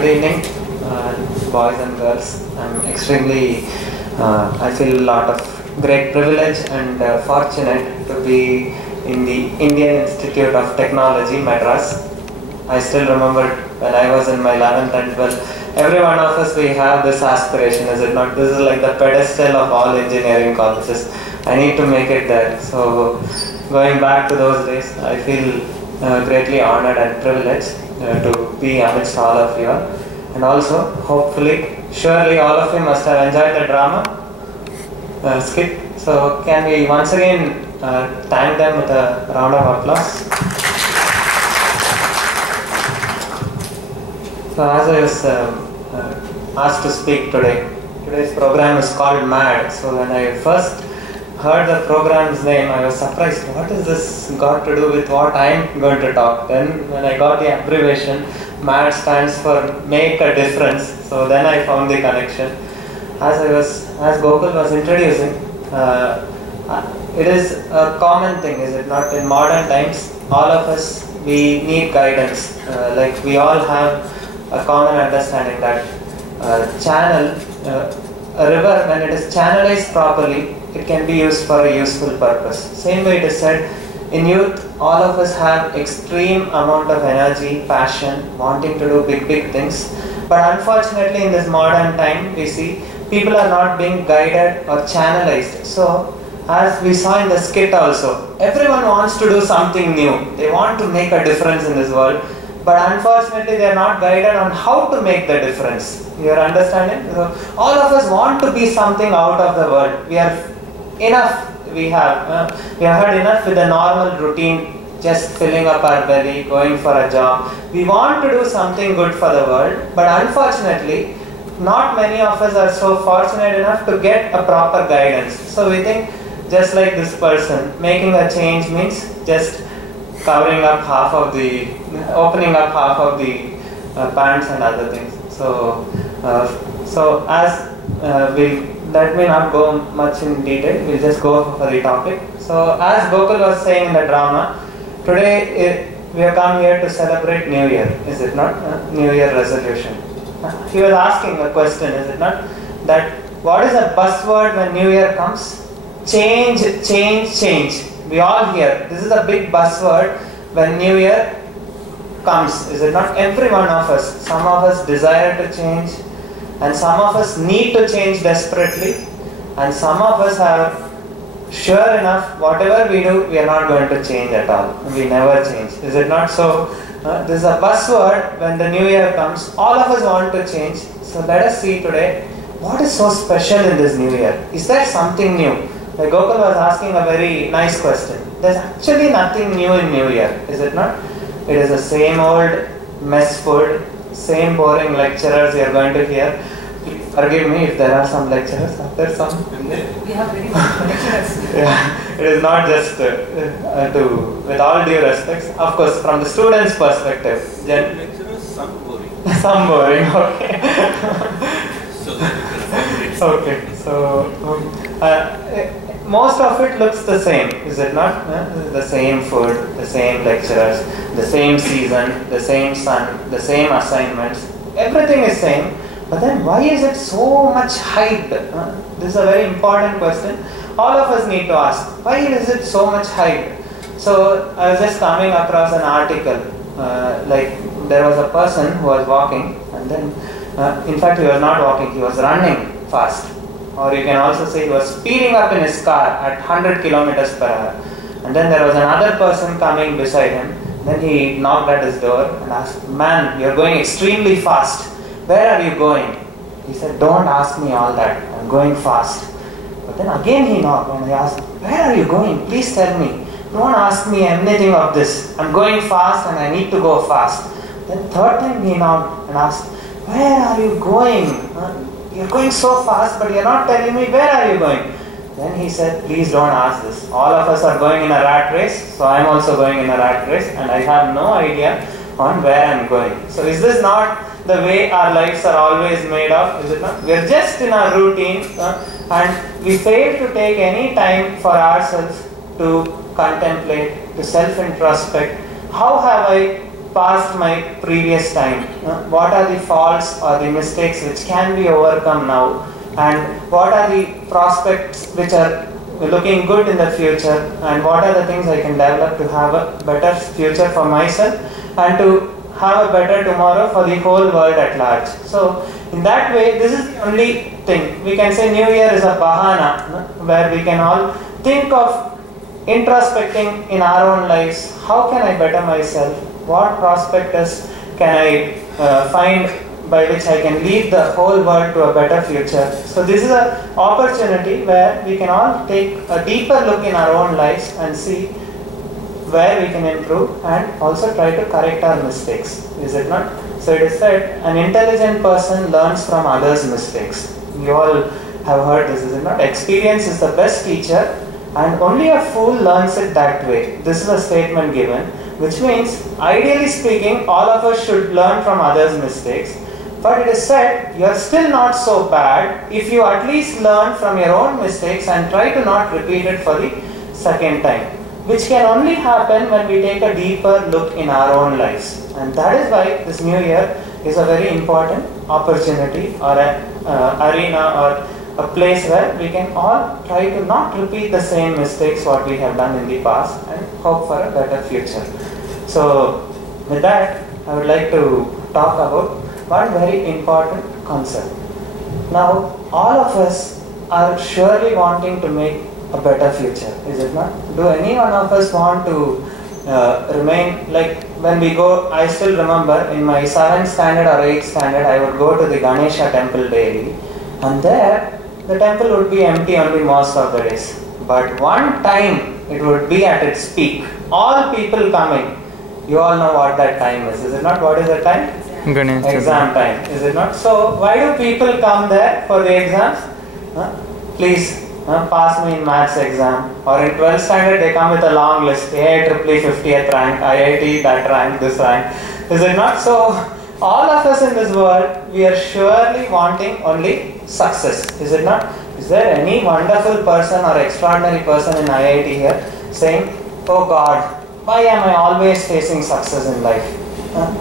Good evening, boys and girls. I feel a lot of great privilege and fortunate to be in the Indian Institute of Technology, Madras. I still remember when I was in my 11th and 12th, every one of us, we have this aspiration, is it not? This is like the pedestal of all engineering colleges. I need to make it there. So, going back to those days, I feel greatly honored and privileged to be amidst all of you. And also, hopefully, surely all of you must have enjoyed the drama skit. So, can we once again thank them with a round of applause? So, as I was asked to speak today, today's program is called MAD. So, when I first heard the program's name, I was surprised. What is this got to do with what I am going to talk? Then, when I got the abbreviation, MAD stands for Make a Difference. So then I found the connection. As Gokul was introducing, it is a common thing, is it not? In modern times, all of us, we need guidance. Like we all have a common understanding that a river, when it is channelized properly, it can be used for a useful purpose. Same way it is said, in youth, all of us have extreme amount of energy, passion, wanting to do big things. But unfortunately, in this modern time, we see people are not being guided or channelized. So, as we saw in the skit also, everyone wants to do something new. They want to make a difference in this world. But unfortunately, they are not guided on how to make the difference. You are understanding? So, all of us want to be something out of the world. We are enough. We have heard enough with the normal routine, just filling up our belly, going for a job. We want to do something good for the world, but unfortunately, not many of us are so fortunate enough to get a proper guidance. So we think, just like this person, making a change means just opening up half of the pants and other things. So let me not go much in detail, we'll just go for the topic. So as Gokul was saying in the drama, today we have come here to celebrate New Year, is it not? New Year resolution. He was asking a question, is it not? That what is a buzzword when New Year comes? Change, change, change. We all hear, this is a big buzzword when New Year comes, is it not? Every one of us, some of us desire to change, and some of us need to change desperately, and some of us are sure enough, whatever we do, we are not going to change at all. We never change. Is it not? So, this is a buzzword when the New Year comes. All of us want to change. So, let us see today, what is so special in this New Year? Is there something new? Like Gokul was asking a very nice question. There's actually nothing new in New Year. Is it not? It is the same old mess food, same boring lecturers you are going to hear. Forgive me if there are some lecturers. Are there some? We have very good lecturers. Yeah, it is not just with all due respects. Of course, from the students' perspective. Lecturers, some boring. Some boring, okay. Okay, so most of it looks the same, is it not? The same food, the same lecturers, the same season, the same sun, the same assignments. Everything is same. But then why is it so much hyped? This is a very important question. All of us need to ask. Why is it so much hyped? So I was just coming across an article. Like there was a person who was walking, and then in fact he was not walking, he was running fast. Or you can also say he was speeding up in his car at 100 kilometers per hour. And then there was another person coming beside him. Then he knocked at his door and asked, "Man, you are going extremely fast. Where are you going?" He said, "Don't ask me all that. I'm going fast." But then again he knocked and he asked, "Where are you going? Please tell me. Don't ask me anything of this. I'm going fast and I need to go fast." Then third time he knocked and asked, "Where are you going? You're going so fast, but you're not telling me where are you going?" Then he said, "Please don't ask this. All of us are going in a rat race, so I'm also going in a rat race and I have no idea on where I'm going." So is this not the way our lives are always made of? Is it not? We're just in our routine and we fail to take any time for ourselves to contemplate, to self-introspect. How have I past my previous time? What are the faults or the mistakes which can be overcome now? And what are the prospects which are looking good in the future? And what are the things I can develop to have a better future for myself and to have a better tomorrow for the whole world at large? So in that way, this is the only thing. We can say New Year is a bahana, where we can all think of introspecting in our own lives. How can I better myself? What prospectus can I find by which I can lead the whole world to a better future? So this is an opportunity where we can all take a deeper look in our own lives and see where we can improve and also try to correct our mistakes. Is it not? So it is said, an intelligent person learns from others' mistakes. You all have heard this, is it not? Experience is the best teacher and only a fool learns it that way. This is a statement given, which means, ideally speaking, all of us should learn from others' mistakes. But it is said, you are still not so bad if you at least learn from your own mistakes and try to not repeat it for the second time, which can only happen when we take a deeper look in our own lives. And that is why this new year is a very important opportunity or an arena or a place where we can all try to not repeat the same mistakes what we have done in the past and hope for a better future. So with that, I would like to talk about one very important concept. Now, all of us are surely wanting to make a better future, is it not? Do any one of us want to remain like when we go? I still remember in my 7th standard or 8th standard, I would go to the Ganesha temple daily, and there the temple would be empty only most of the days. But one time it would be at its peak, all people coming. You all know what that time is it not? What is that time? Exam time, is it not? So why do people come there for the exams? Please pass me in maths exam. Or in 12th standard they come with a long list. IIEEE 50th rank, IIT that rank, this rank. Is it not? So all of us in this world, we are surely wanting only success. Is it not? Is there any wonderful person or extraordinary person in IIT here saying, oh God, why am I always facing success in life?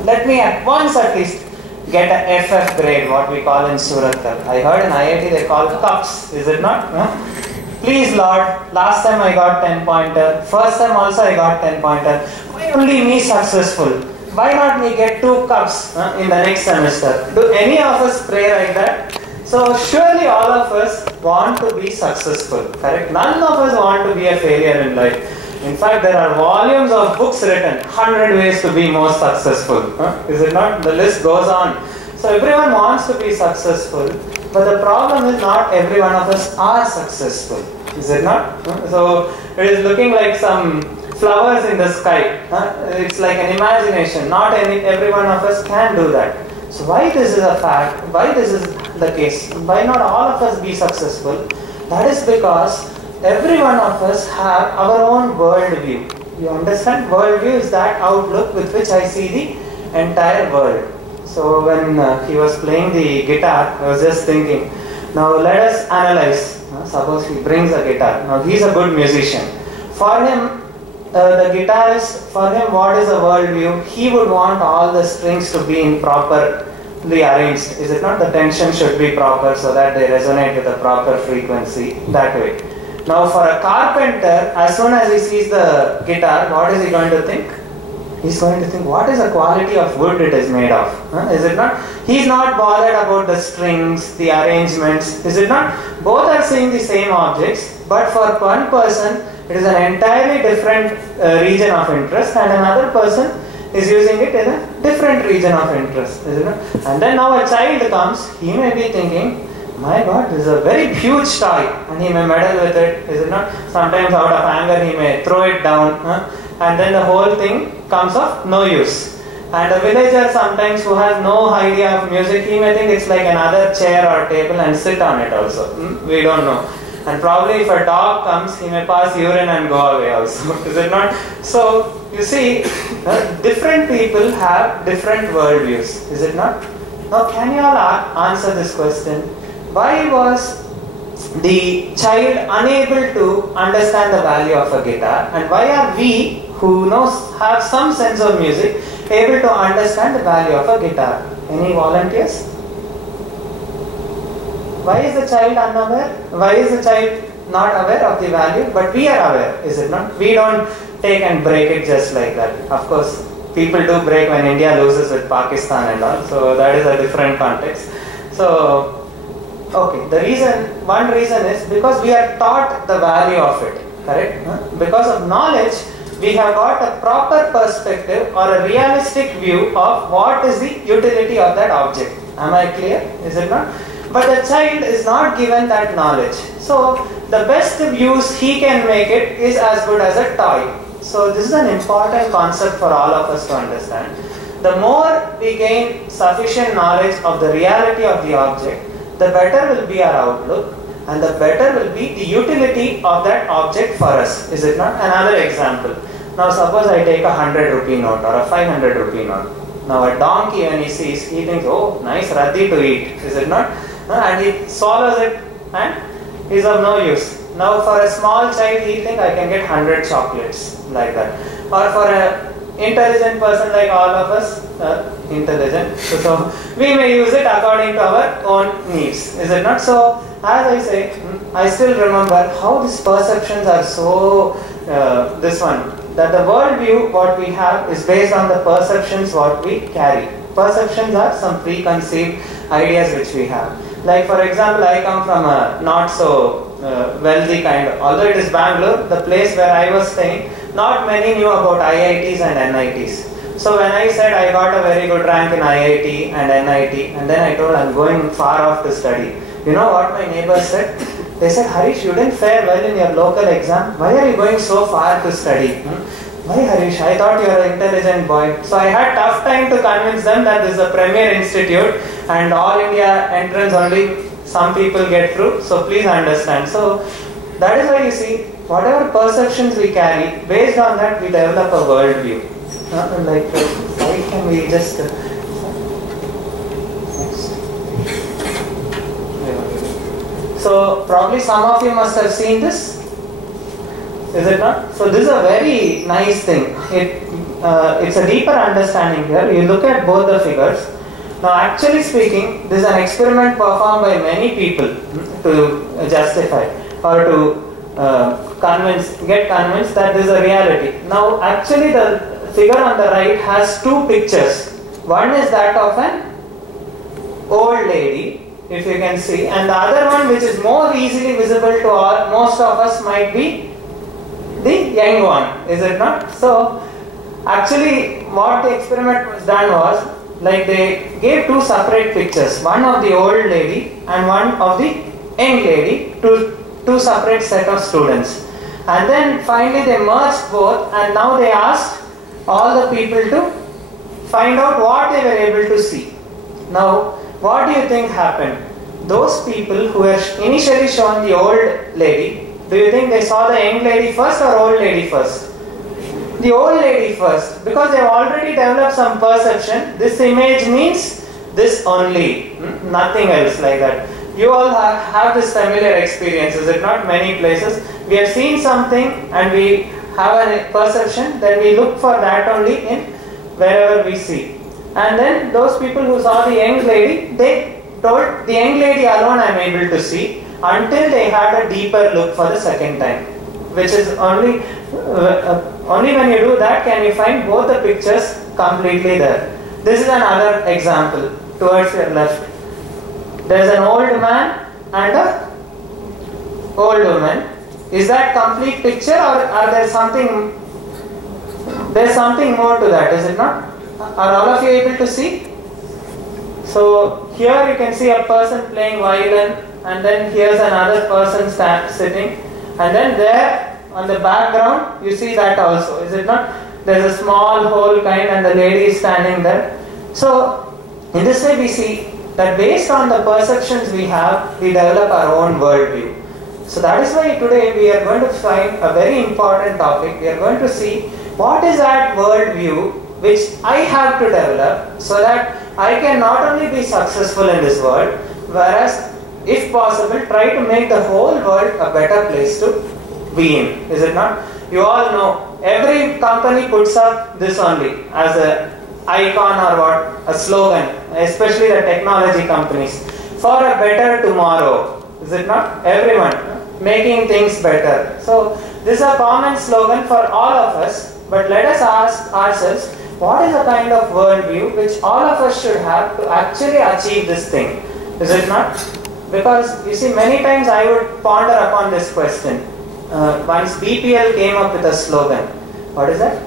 Let me at once at least get a FF grade, what we call in Suratkal. I heard in IIT they call cups, is it not? Please Lord, last time I got 10 pointer, first time also I got 10 pointer. Why only me successful? Why not me get 2 cups in the next semester? Do any of us pray like that? So surely all of us want to be successful, correct? None of us want to be a failure in life. In fact, there are volumes of books written, 100 ways to be more successful. Is it not? The list goes on. So everyone wants to be successful, but the problem is not every one of us are successful. Is it not? So it is looking like some flowers in the sky. It's like an imagination. Not every one of us can do that. So why this is a fact? Why this is the case? Why not all of us be successful? That is because every one of us have our own worldview. You understand? Worldview is that outlook with which I see the entire world. So when he was playing the guitar, I was just thinking, now let us analyze. Suppose he brings a guitar. Now he is a good musician. For him, the guitarist, for him what is a worldview? He would want all the strings to be in properly arranged. Is it not? The tension should be proper so that they resonate with the proper frequency, that way. Now for a carpenter, as soon as he sees the guitar, what is he going to think? He's going to think, what is the quality of wood it is made of? Is it not? He's not bothered about the strings, the arrangements. Is it not? Both are seeing the same objects, but for one person, it is an entirely different region of interest, and another person is using it in a different region of interest. Is it not? And then now a child comes, he may be thinking, my God, this is a very huge toy, and he may meddle with it, is it not? Sometimes out of anger he may throw it down, and then the whole thing comes of no use. And a villager sometimes who has no idea of music, he may think it's like another chair or table and sit on it also. We don't know. And probably if a dog comes, he may pass urine and go away also. Is it not? So, you see, different people have different worldviews. Is it not? Now, can you all answer this question? Why was the child unable to understand the value of a guitar, and why are we who have some sense of music able to understand the value of a guitar? Any volunteers? Why is the child unaware? Why is the child not aware of the value? But we are aware, is it not? We don't take and break it just like that. Of course, people do break when India loses with Pakistan and all. So that is a different context. So, okay, one reason is because we are taught the value of it, correct? Because of knowledge, we have got a proper perspective or a realistic view of what is the utility of that object. Am I clear? Is it not? But the child is not given that knowledge. So, the best use he can make it is as good as a toy. So, this is an important concept for all of us to understand. The more we gain sufficient knowledge of the reality of the object, the better will be our outlook and the better will be the utility of that object for us. Is it not? Another example. Now suppose I take a 100 rupee note or a 500 rupee note. Now a donkey, when he sees, he thinks, oh, nice radhi to eat. Is it not? And he swallows it and is of no use. Now for a small child, he thinks I can get 100 chocolates like that. Or for a intelligent person like all of us, intelligent, so we may use it according to our own needs, is it not? So, as I say, I still remember how these perceptions are so, that the world view what we have is based on the perceptions what we carry. Perceptions are some preconceived ideas which we have. Like for example, I come from a not so wealthy kind of, although it is Bangalore, the place where I was staying, not many knew about IITs and NITs. So when I said I got a very good rank in IIT and NIT, and then I told I'm going far off to study, you know what my neighbors said? They said, Harish, you didn't fare well in your local exam. Why are you going so far to study? Why, Harish? I thought you were an intelligent boy. So I had tough time to convince them that this is a premier institute and all India entrance only some people get through. So please understand. So that is why you see, whatever perceptions we carry, based on that we develop a worldview. Why can we just... So probably some of you must have seen this. Is it not? So this is a very nice thing. It's a deeper understanding here. You look at both the figures. Now actually speaking, this is an experiment performed by many people to justify or to get convinced that this is a reality. Now actually the figure on the right has two pictures. One is that of an old lady, if you can see, and the other one, which is more easily visible to most of us, might be the young one, is it not? So actually what the experiment was done was, like they gave two separate pictures, one of the old lady and one of the young lady, to two separate set of students, and then finally they merged both, and now they asked all the people to find out what they were able to see. Now what do you think happened? Those people who were initially shown the old lady, do you think they saw the young lady first or old lady first? The old lady first, because they have already developed some perception. This image means this only, nothing else like that. You all have this familiar experience, is it not? Many places we have seen something and we have a perception, then we look for that only in wherever we see. And then those people who saw the young lady, they told the young lady alone I am able to see, until they had a deeper look for the second time, which is only when you do that can you find both the pictures completely there. This is another example towards your left. There is an old man and a old woman. Is that complete picture, or are there something? There's something more to that, is it not? Are all of you able to see? So here you can see a person playing violin, and then here's another person sitting, and then there on the background you see that also, is it not? There's a small hole kind and the lady is standing there. So in this way we see that based on the perceptions we have, we develop our own worldview. So that is why today we are going to find a very important topic. We are going to see what is that worldview which I have to develop so that I can not only be successful in this world, whereas if possible try to make the whole world a better place to be in, is it not? You all know every company puts up this only as a icon or what, a slogan, especially the technology companies, for a better tomorrow. Is it not? Everyone making things better. So this is a common slogan for all of us, but let us ask ourselves, what is the kind of worldview which all of us should have to actually achieve this thing? Is it not? Because you see, many times I would ponder upon this question. Once BPL came up with a slogan. What is that?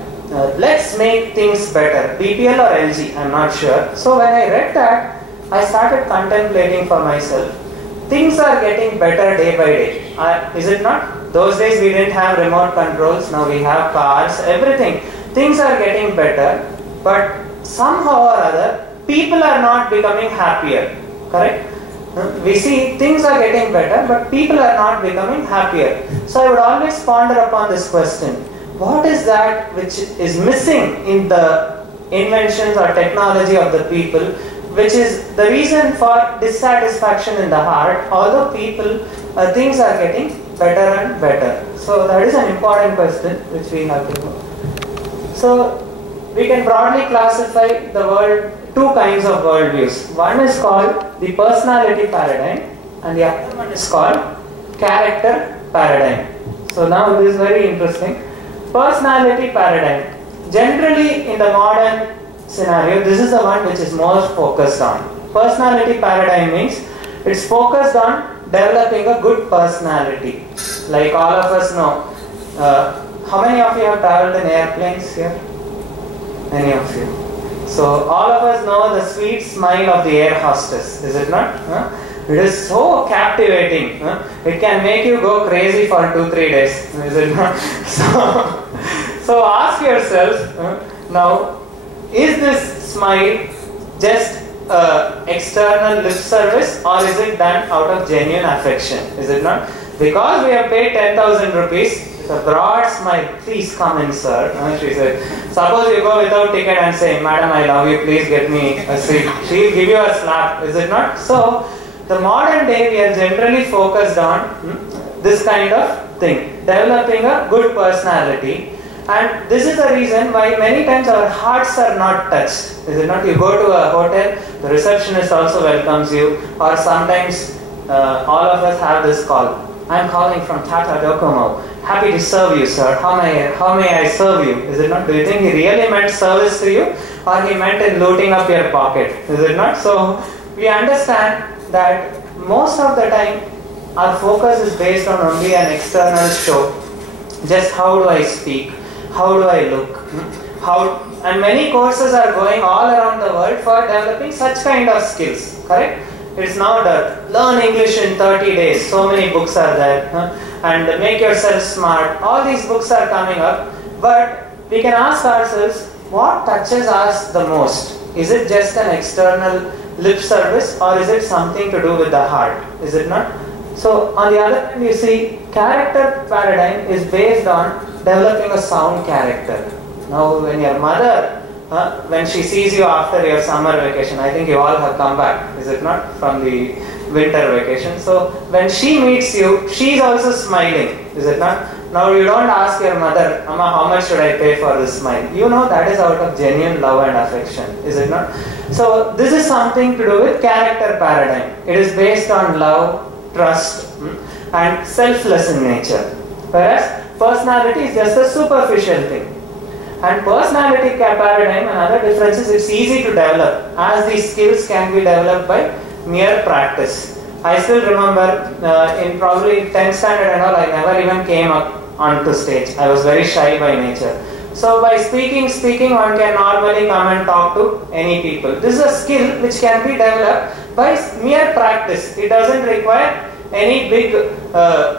Let's make things better. BPL or LG, I'm not sure. So when I read that, I started contemplating for myself. Things are getting better day by day. Is it not? Those days we didn't have remote controls. Now we have cars, everything. Things are getting better, but somehow or other, people are not becoming happier. Correct? We see things are getting better, but people are not becoming happier. So I would always ponder upon this question. What is that which is missing in the inventions or technology of the people, which is the reason for dissatisfaction in the heart, although people, things are getting better and better. So that is an important question which we have to know. So we can broadly classify the world, two kinds of worldviews. One is called the personality paradigm and the other one is called character paradigm. So now this is very interesting. Personality paradigm. Generally in the modern scenario, this is the one which is most focused on. Personality paradigm means it's focused on developing a good personality. Like all of us know. How many of you have traveled in airplanes here? Many of you. So all of us know the sweet smile of the air hostess, is it not? It is so captivating. It can make you go crazy for 2-3 days, is it not? So ask yourself, now, is this smile just external lip service or is it done out of genuine affection? Is it not? Because we have paid 10,000 rupees, it's a broad smile, please come in sir. She said, suppose you go without ticket and say, madam I love you, please get me a seat. She will give you a slap, is it not? So, the modern day we are generally focused on this kind of thing, developing a good personality. And this is the reason why many times our hearts are not touched. Is it not? You go to a hotel, the receptionist also welcomes you, or sometimes all of us have this call. I am calling from Tata Docomo. Happy to serve you, sir. How may I serve you? Is it not? Do you think he really meant service to you, or he meant in looting up your pocket? Is it not? So we understand that most of the time our focus is based on only an external show. Just how do I speak? How do I look? And many courses are going all around the world for developing such kind of skills, correct? It's now that learn English in 30 days, so many books are there, and make yourself smart, all these books are coming up, but we can ask ourselves, what touches us the most? Is it just an external lip service or is it something to do with the heart? Is it not? So on the other hand, you see, character paradigm is based on developing a sound character. Now when your mother, when she sees you after your summer vacation, I think you all have come back, is it not, from the winter vacation. So when she meets you, she is also smiling, is it not? Now you don't ask your mother, Amma, how much should I pay for this smile? You know that is out of genuine love and affection, is it not? So this is something to do with character paradigm. It is based on love, trust, and selfless in nature. Whereas personality is just a superficial thing. And personality paradigm and other differences, it's easy to develop as these skills can be developed by mere practice. I still remember in probably 10th standard and all, I never even came up onto stage. I was very shy by nature. So by speaking one can normally come and talk to any people. This is a skill which can be developed by mere practice. It doesn't require any big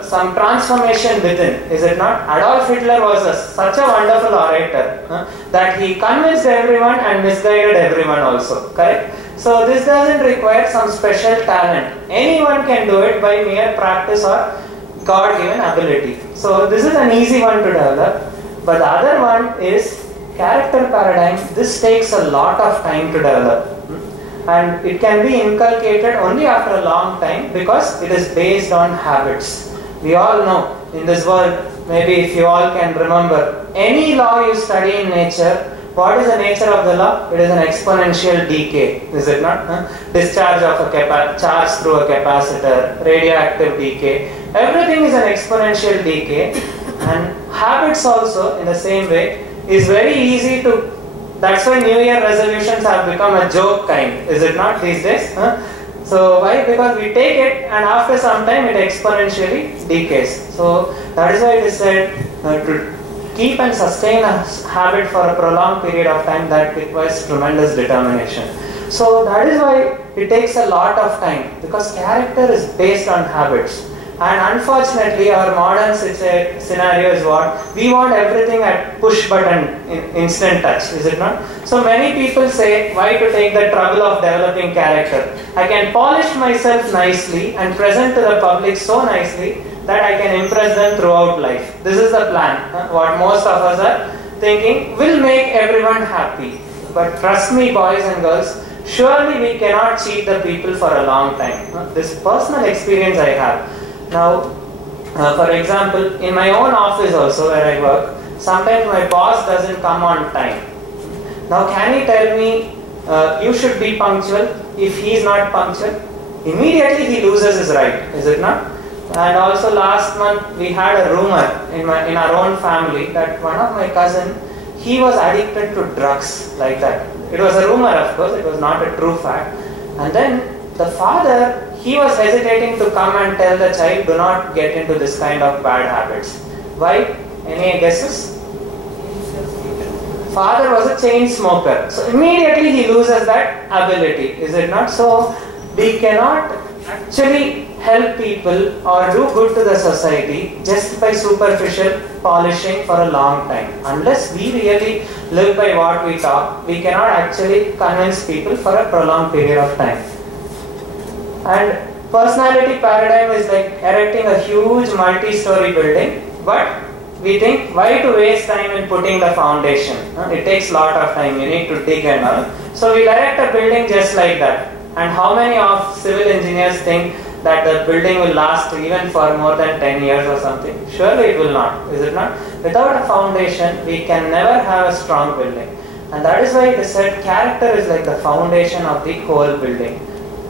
some transformation within, is it not? Adolf Hitler was such a wonderful orator that he convinced everyone and misguided everyone also, correct? So this doesn't require some special talent. Anyone can do it by mere practice or God-given ability. So this is an easy one to develop. But the other one is character paradigm. This takes a lot of time to develop. And it can be inculcated only after a long time because it is based on habits. We all know in this world, maybe if you all can remember, any law you study in nature What is the nature of the law? It is an exponential decay, is it not? Discharge of a charge through a capacitor, radioactive decay. Everything is an exponential decay, and habits also in the same way is very easy to. That's why New Year resolutions have become a joke kind, is it not these days? So why? Because we take it and after some time it exponentially decays. So that is why it is said to keep and sustain a habit for a prolonged period of time, that requires tremendous determination. So that is why it takes a lot of time, because character is based on habits. And unfortunately our modern scenario is what? We want everything at push button, instant touch, is it not? So many people say, why to take the trouble of developing character? I can polish myself nicely and present to the public so nicely that I can impress them throughout life. This is the plan. What most of us are thinking will make everyone happy. But trust me, boys and girls, surely we cannot cheat the people for a long time. This personal experience I have. Now, for example, in my own office also where I work, sometimes my boss doesn't come on time. Now can he tell me, you should be punctual? If he is not punctual, immediately he loses his right, is it not? And also last month we had a rumor in our own family that one of my cousin, he was addicted to drugs, like that. It was a rumor, of course, it was not a true fact. And then the father, he was hesitating to come and tell the child, do not get into this kind of bad habits. Why? Any guesses? Father was a chain smoker. So immediately he loses that ability, is it not? So we cannot actually help people or do good to the society just by superficial polishing for a long time. Unless we really live by what we talk, we cannot actually convince people for a prolonged period of time. And personality paradigm is like erecting a huge multi-story building, but we think, why to waste time in putting the foundation? It takes a lot of time, you need to dig and all. So we'll erect a building just like that. And how many of civil engineers think that the building will last even for more than 10 years or something? Surely it will not, is it not? Without a foundation, we can never have a strong building. And that is why it is said character is like the foundation of the whole building.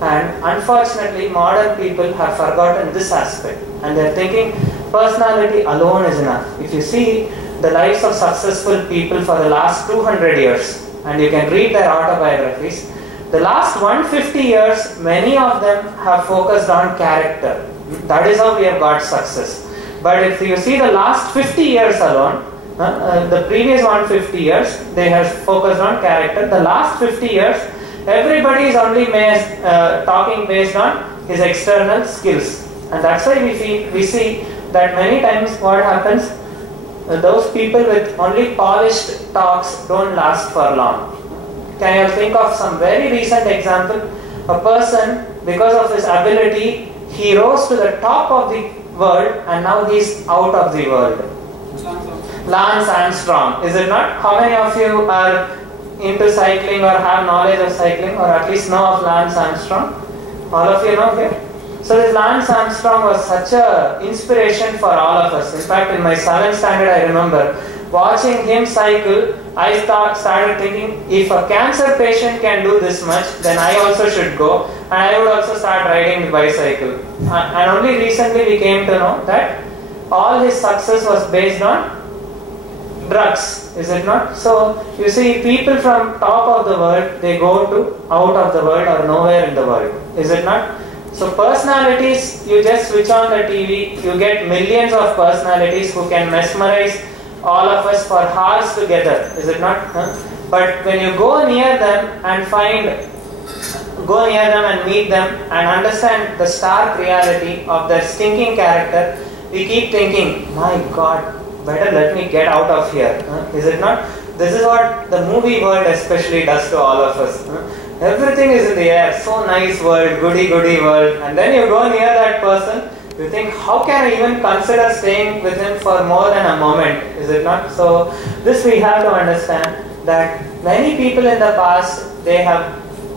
And unfortunately, modern people have forgotten this aspect. And they are thinking personality alone is enough. If you see the lives of successful people for the last 200 years, and you can read their autobiographies, the last 150 years, many of them have focused on character. That is how we have got success. But if you see the last 50 years alone, the previous 150 years, they have focused on character. The last 50 years, everybody is only talking based on his external skills. And that's why we see that many times what happens, those people with only polished talks don't last for long. Can you think of some very recent example? A person, because of his ability, he rose to the top of the world and now he is out of the world. Lance Armstrong, is it not? How many of you are into cycling or have knowledge of cycling or at least know of Lance Armstrong? All of you know here? So this Lance Armstrong was such an inspiration for all of us. In fact, in my 7th standard, I remember watching him cycle, I started thinking, if a cancer patient can do this much, then I also should go and I would also start riding the bicycle. And only recently we came to know that all his success was based on drugs, is it not? So you see, people from top of the world, they go to out of the world or nowhere in the world, is it not? So personalities, you just switch on the TV, you get millions of personalities who can mesmerize all of us for hours together, is it not? But when you go near them and meet them and understand the stark reality of their stinking character, we keep thinking, my God, better let me get out of here, is it not? This is what the movie world especially does to all of us. Everything is in the air, so nice world, goody world, and then you go near that person, you think, how can I even consider staying with him for more than a moment, is it not? So this we have to understand that many people in the past, they have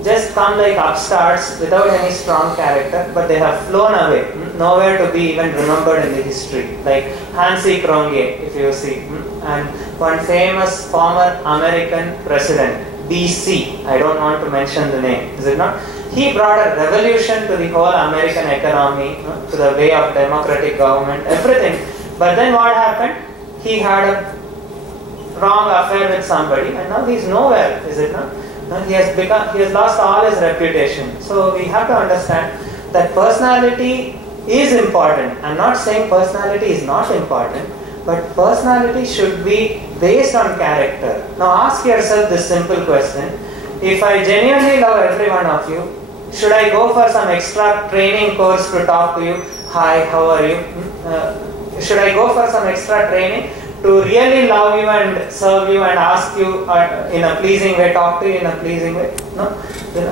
just come like upstarts without any strong character, but they have flown away, nowhere to be even remembered in the history. Like Hansi Kronge, if you see, and one famous former American president, BC, I don't want to mention the name, is it not? He brought a revolution to the whole American economy, to the way of democratic government, everything. But then what happened? He had a wrong affair with somebody, and now he's nowhere, is it not? He has lost all his reputation. So we have to understand that personality is important. I'm not saying personality is not important, but personality should be based on character. Now ask yourself this simple question: if I genuinely love every one of you, should I go for some extra training course to talk to you? Hi, how are you? Should I go for some extra training to really love you and serve you and ask you in a pleasing way, talk to you in a pleasing way? No.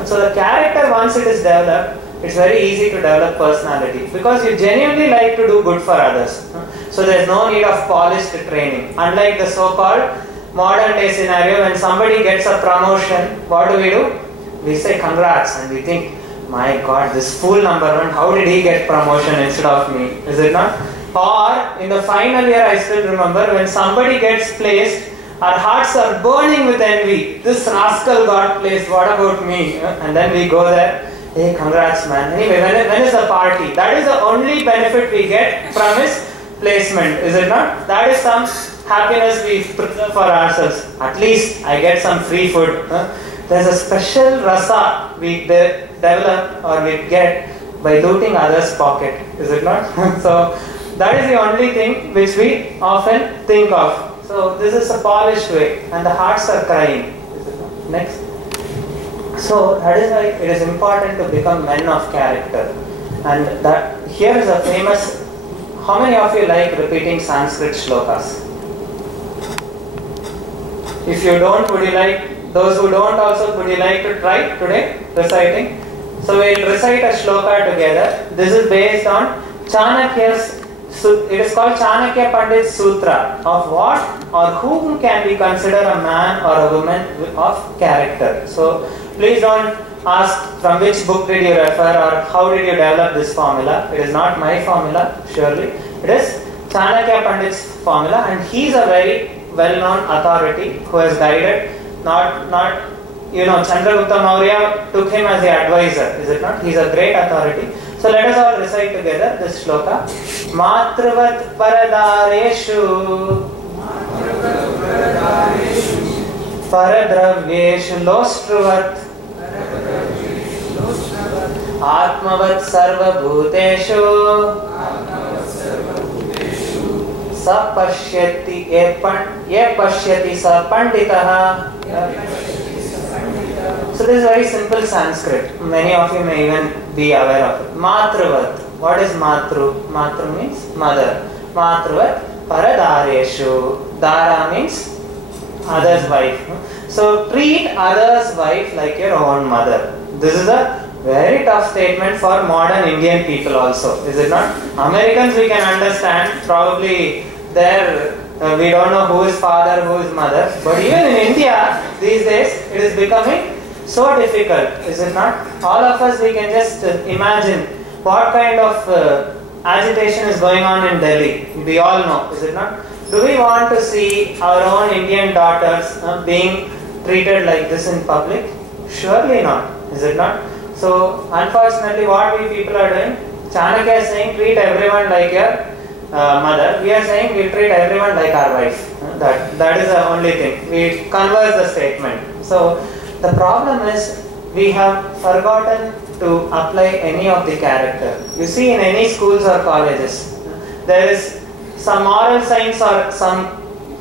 So the character, once it is developed, it's very easy to develop personality because you genuinely like to do good for others. So there's no need of polished training. Unlike the so-called modern day scenario, when somebody gets a promotion, what do? We say congrats, and we think, my God, this fool number one, how did he get promotion instead of me? Is it not? Or in the final year, I still remember, when somebody gets placed, our hearts are burning with envy. This rascal got placed, what about me? And then we go there, hey, congrats man. Anyway, when is the party? That is the only benefit we get from his placement, is it not? That is some happiness we preserve for ourselves. At least I get some free food. There's a special rasa we develop or we get by looting others' pocket, is it not? So that is the only thing which we often think of. So this is a polished way, and the hearts are crying. Next. So that is why it is important to become men of character. And that here is a famous. How many of you like repeating Sanskrit shlokas? If you don't, would you like? Those who don't also, would you like to try today reciting? So we will recite a shloka together. This is based on Chanakya's. It is called Chanakya Pandit's Sutra of what or whom can we consider a man or a woman of character. So please don't ask from which book did you refer or how did you develop this formula. It is not my formula, surely. It is Chanakya Pandit's formula, and he is a very well-known authority who has guided. Not Chandragupta Maurya took him as the advisor, is it not? He is a great authority. So let us all recite together this shloka. Matruvat paradareshu paradravyeshu lostruvat atmavat sarva bhuteshu sapashyati ye pashyati sa panditaha. So this is very simple Sanskrit. Many of you may even be aware of it. Matruvat. What is matru? Matru means mother. Matruvat paradareshu. Dara means other's wife. So treat other's wife like your own mother. This is a very tough statement for modern Indian people also. Is it not? Americans we can understand. Probably there we don't know who is father, who is mother. But even in India these days it is becoming so difficult, is it not? All of us, we can just imagine what kind of agitation is going on in Delhi. We all know, is it not? Do we want to see our own Indian daughters being treated like this in public? Surely not, is it not? So, unfortunately, what we people are doing, Chanakya is saying treat everyone like your mother. We are saying we treat everyone like our wife. That is the only thing. We converse the statement. So, the problem is we have forgotten to apply any of the character. You see, in any schools or colleges, there is some moral science or some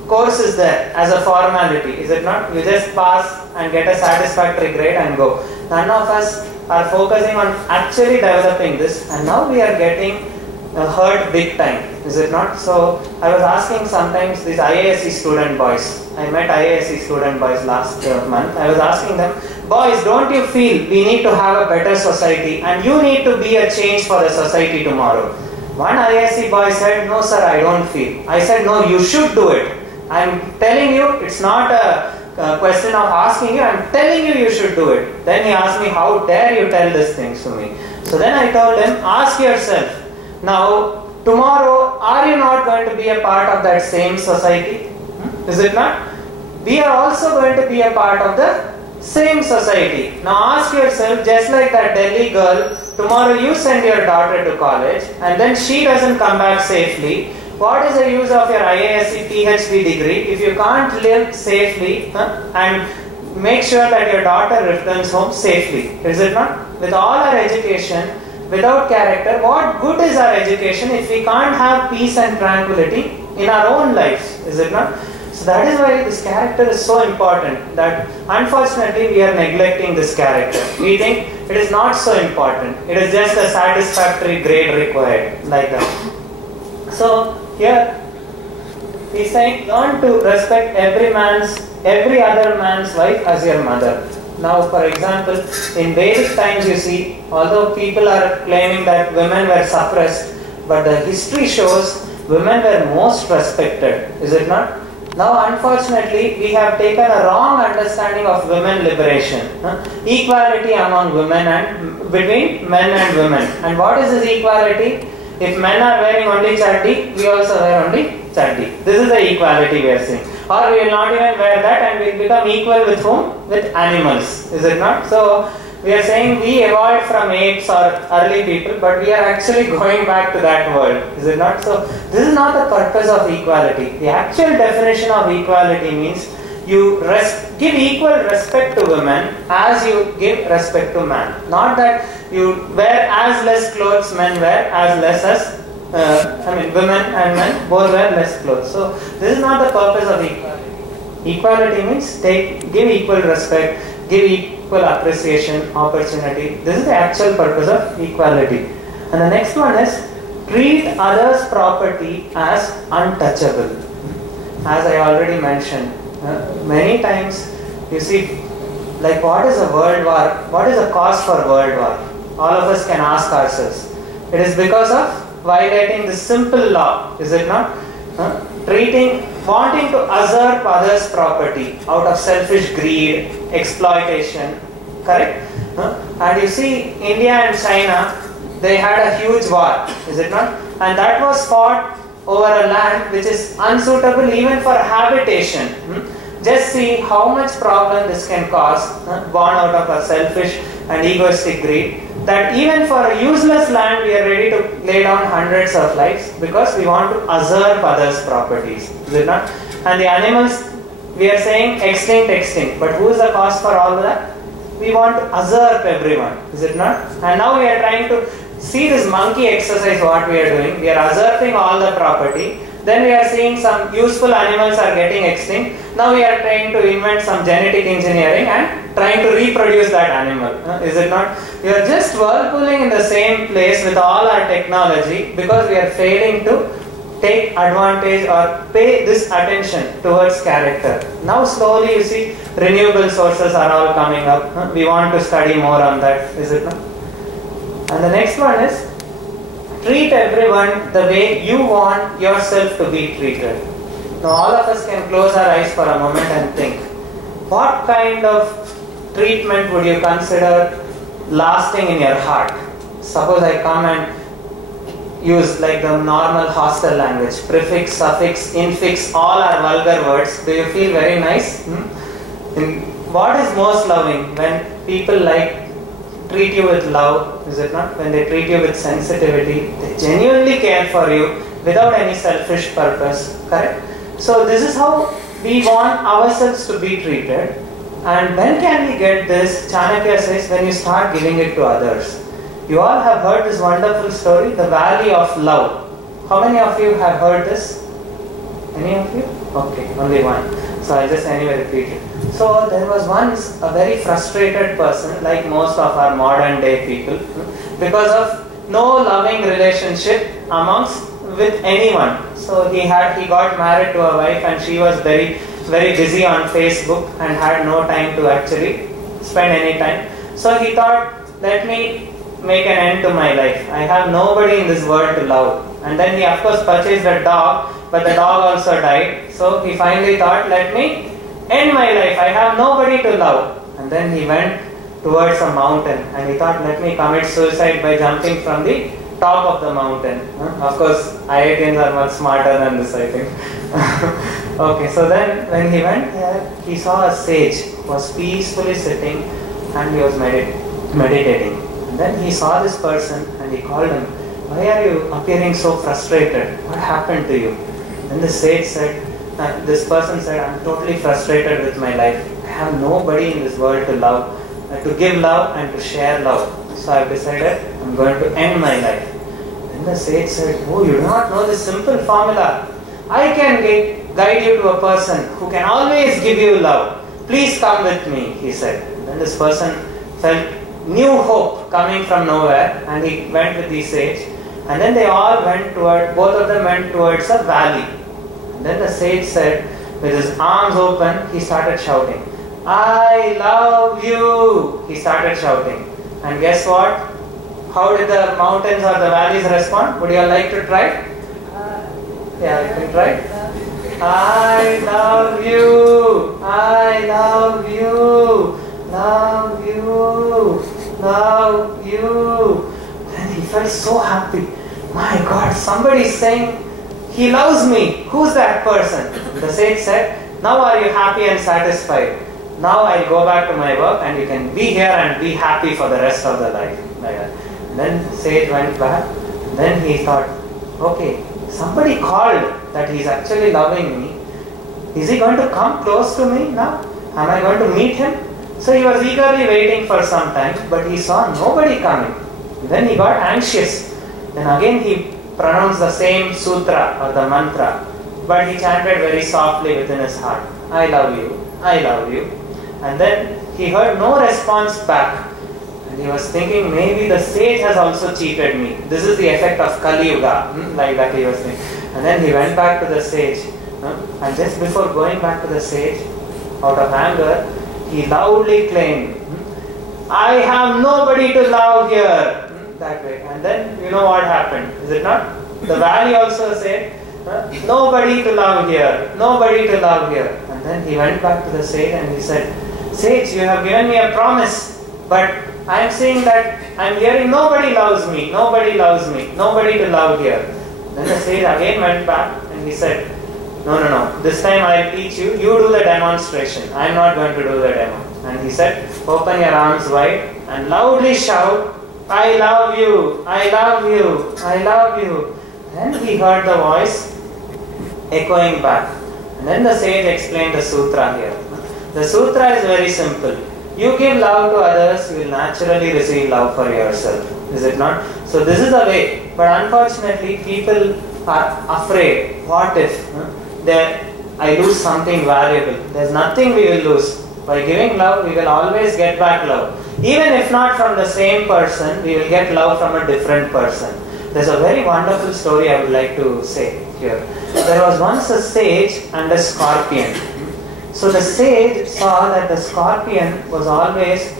courses there as a formality, is it not? You just pass and get a satisfactory grade and go. None of us are focusing on actually developing this, and now we are getting hurt big time, is it not? So I was asking sometimes these IISc student boys. I met IISc student boys last month. I was asking them, boys, don't you feel we need to have a better society and you need to be a change for the society tomorrow? One IISc boy said, no sir, I don't feel. I said, no, you should do it. I'm telling you, it's not a question of asking you, I'm telling you should do it. Then he asked me, how dare you tell these things to me? So then I told him, ask yourself, now tomorrow are you not going to be a part of that same society? Is it not? We are also going to be a part of the same society. Now ask yourself, just like that Delhi girl, tomorrow you send your daughter to college and then she doesn't come back safely. What is the use of your IISc PhD degree if you can't live safely and make sure that your daughter returns home safely? Is it not? With all our education, without character, what good is our education if we can't have peace and tranquility in our own lives? Is it not? So that is why this character is so important, that unfortunately we are neglecting this character. We think it is not so important. It is just a satisfactory grade required, like that. So here he is saying, learn to respect every other man's wife as your mother. Now for example, in Vedic times you see, although people are claiming that women were suppressed, but the history shows women were most respected. Is it not? Now unfortunately we have taken a wrong understanding of women liberation, equality among women and between men and women. And what is this equality? If men are wearing only chaddi, we also wear only chaddi. This is the equality we are seeing. Or we will not even wear that and we will become equal with whom? With animals. Is it not? So we are saying we evolved from apes or early people, but we are actually going back to that world. Is it not? So this is not the purpose of equality. The actual definition of equality means you give equal respect to women as you give respect to man. Not that you wear as less clothes men wear as less as women and men both wear less clothes. So this is not the purpose of equality. Equality means give equal respect, give equal appreciation, opportunity. This is the actual purpose of equality. And the next one is treat others' property as untouchable. As I already mentioned, many times you see, like what is a world war? What is the cause for world war? All of us can ask ourselves. It is because of violating this simple law, is it not? Wanting to usurp others' property out of selfish greed, exploitation, correct? And you see, India and China, they had a huge war, is it not? And that was fought over a land which is unsuitable even for habitation. Just see how much problem this can cause, born out of a selfish and egoistic greed, that even for a useless land we are ready to lay down hundreds of lives because we want to usurp others' properties, is it not? And the animals, we are saying extinct, but who is the cause for all that? We want to usurp everyone, is it not? And now we are trying to see this monkey exercise what we are doing. We are usurping all the property. Then we are seeing some useful animals are getting extinct. Now we are trying to invent some genetic engineering and trying to reproduce that animal. Is it not? We are just whirlpooling in the same place with all our technology because we are failing to take advantage or pay this attention towards character. Now slowly you see renewable sources are all coming up. We want to study more on that. Is it not? And the next one is treat everyone the way you want yourself to be treated. Now all of us can close our eyes for a moment and think, what kind of treatment would you consider lasting in your heart? Suppose I come and use like the normal hostel language, prefix, suffix, infix, all are vulgar words. Do you feel very nice? What is most loving? When people treat you with love, is it not? When they treat you with sensitivity, they genuinely care for you without any selfish purpose, correct? So this is how we want ourselves to be treated. And when can we get this? Chanakya says, when you start giving it to others. You all have heard this wonderful story, the Valley of Love. How many of you have heard this? Any of you? Okay, only one. So I just anyway repeat it. So there was once a very frustrated person, like most of our modern day people, because of no loving relationship with anyone. So he got married to a wife and she was very, very busy on Facebook and had no time to actually spend any time. So he thought, let me make an end to my life. I have nobody in this world to love. And then he of course purchased a dog, but the dog also died. So he finally thought, let me end my life. I have nobody to love. And then he went towards a mountain and he thought, let me commit suicide by jumping from the top of the mountain. Of course, IITians are much smarter than this, I think. Okay, so then when he went there, he saw a sage who was peacefully sitting and he was meditating. And then he saw this person and he called him, why are you appearing so frustrated? What happened to you? Then the sage said, this person said, I'm totally frustrated with my life. I have nobody in this world to love, to give love and to share love. So I've decided I'm going to end my life. Then the sage said, oh, you do not know this simple formula. I can guide you to a person who can always give you love. Please come with me, he said. And then this person felt new hope coming from nowhere and he went with the sage. And then they all went both of them went towards a valley. And then the sage said, with his arms open, he started shouting, I love you. He started shouting. And guess what? How did the mountains or the valleys respond? Would you all like to try? Yeah, you can try. I love you. I love you. Love you. Love you. Then he felt so happy. My God, somebody is saying he loves me. Who's that person? The sage said, now are you happy and satisfied? Now I'll go back to my work and you can be here and be happy for the rest of the life. Like that. And then sage went back. Then he thought, okay, somebody called that he's actually loving me. Is he going to come close to me now? Am I going to meet him? So he was eagerly waiting for some time, but he saw nobody coming. Then he got anxious. Then again he pronounced the same sutra or the mantra, but he chanted very softly within his heart, I love you, I love you. And then he heard no response back. And he was thinking, maybe the sage has also cheated me. This is the effect of Kali Yuga, like that he was thinking. And then he went back to the sage. And just before going back to the sage, out of anger, he loudly claimed, I have nobody to love here. That way. And then you know what happened, is it not? The valley also said, nobody to love here, nobody to love here. And then he went back to the sage and he said, Sage, you have given me a promise, but I am saying that I am hearing nobody loves me, nobody loves me, nobody to love here. Then the sage again went back and he said, no, this time I will teach you, you do the demonstration, I am not going to do the demo. And he said, open your arms wide and loudly shout, I love you, I love you, I love you. Then he heard the voice echoing back. And then the sage explained the sutra here. The sutra is very simple. You give love to others, you will naturally receive love for yourself. Is it not? So this is the way. But unfortunately, people are afraid. What if I lose something valuable? There's nothing we will lose. By giving love, we will always get back love. Even if not from the same person, we will get love from a different person. There's a very wonderful story I would like to say here. There was once a sage and a scorpion. So the sage saw that the scorpion was always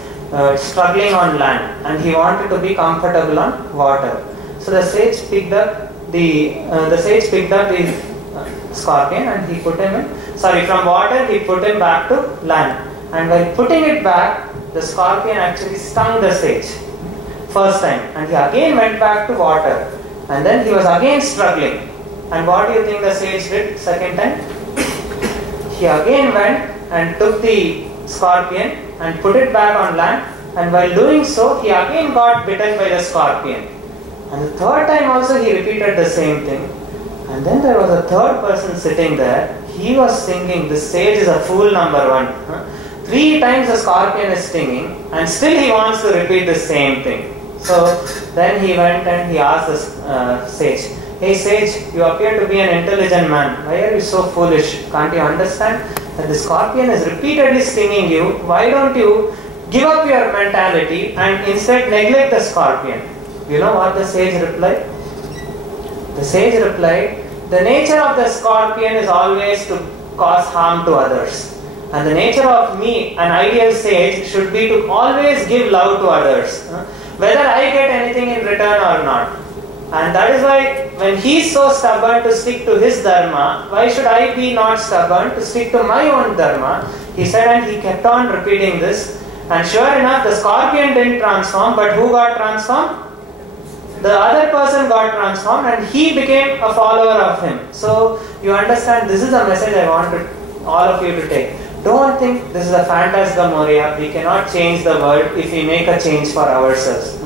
struggling on land and he wanted to be comfortable on water. So the sage picked up the scorpion and he put him from water he put him back to land. And while putting it back, the scorpion actually stung the sage first time, and he again went back to water, and then he was again struggling. And what do you think the sage did second time? He again went and took the scorpion and put it back on land, and while doing so, he again got bitten by the scorpion. And the third time also he repeated the same thing. And then there was a third person sitting there. He was thinking, this sage is a fool number one. 3 times the scorpion is stinging and still he wants to repeat the same thing. So then he went and he asked the sage, hey sage, you appear to be an intelligent man. Why are you so foolish? Can't you understand that the scorpion is repeatedly stinging you? Why don't you give up your mentality and instead neglect the scorpion? You know what the sage replied? The sage replied, the nature of the scorpion is always to cause harm to others. And the nature of me, an ideal sage, should be to always give love to others, whether I get anything in return or not. And that is why when he's so stubborn to stick to his dharma, why should I be not stubborn to stick to my own dharma? He said, and he kept on repeating this. And sure enough, the scorpion didn't transform, but who got transformed? The other person got transformed and he became a follower of him. So you understand, this is a message I want all of you to take. Don't think this is a phantasmagoria. We cannot change the world if we make a change for ourselves.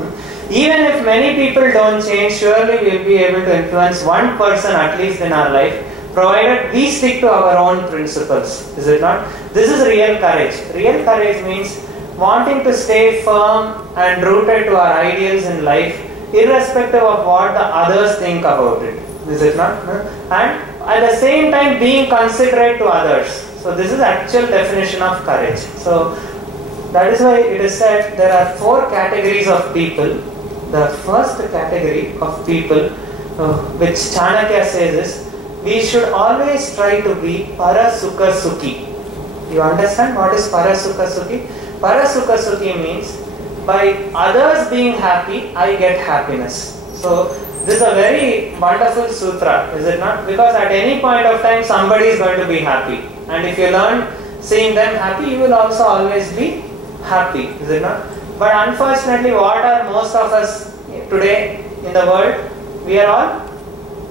Even if many people don't change, surely we will be able to influence one person at least in our life, provided we stick to our own principles. Is it not? This is real courage. Real courage means wanting to stay firm and rooted to our ideals in life, irrespective of what the others think about it. Is it not? And at the same time being considerate to others. So this is actual definition of courage. So that is why it is said there are 4 categories of people. The first category of people, which Chanakya says is, we should always try to be Parasukha Sukhi. You understand what is Parasukha Sukhi? Parasukha Sukhi means by others being happy, I get happiness. So this is a very wonderful sutra, is it not? Because at any point of time, somebody is going to be happy. And if you learn seeing them happy, you will also always be happy, is it not? But unfortunately, what are most of us today in the world? We are all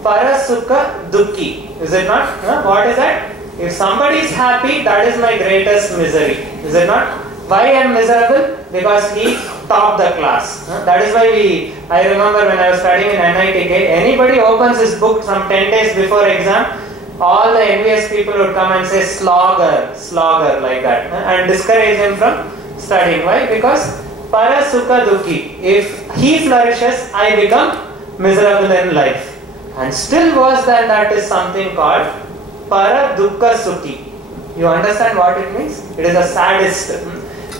Parasukha Dukhi, is it not? What is that? If somebody is happy, that is my greatest misery, is it not? Why I am miserable? Because he topped the class. That is why I remember when I was studying in IIT, anybody opens his book some 10 days before exam, all the envious people would come and say slogger, like that, and discourage him from studying. Why? Because Parasukha Dukhi. If he flourishes, I become miserable in life. And still worse than that is something called Paradukha Sukhi. You understand what it means? It is a sadist.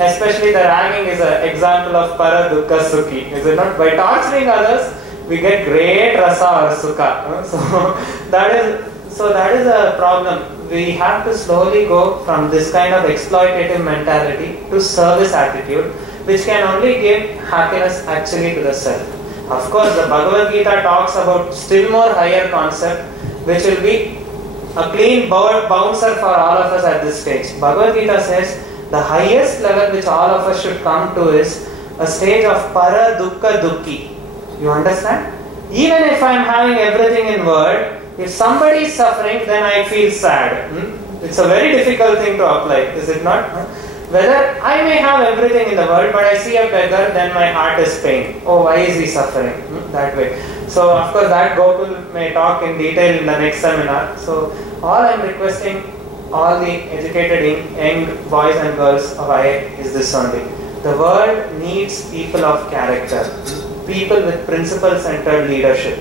Especially the ragging is an example of Paradukha Sukhi. Is it not? By torturing others, we get great rasa or sukha. So that is a problem. We have to slowly go from this kind of exploitative mentality to service attitude, which can only give happiness actually to the self. Of course, the Bhagavad Gita talks about still more higher concept, which will be a clean bouncer for all of us at this stage. Bhagavad Gita says the highest level which all of us should come to is a stage of Paradukha Dukhi. You understand? Even if I am having everything in world, if somebody is suffering, then I feel sad. It's a very difficult thing to apply, is it not? Whether I may have everything in the world, but I see a beggar, then my heart is pain. Oh, why is he suffering? That way. So, of course, that Gokul may talk in detail in the next seminar. So, all I am requesting all the educated young boys and girls of IIT is this only. The world needs people of character, people with principle-centered leadership.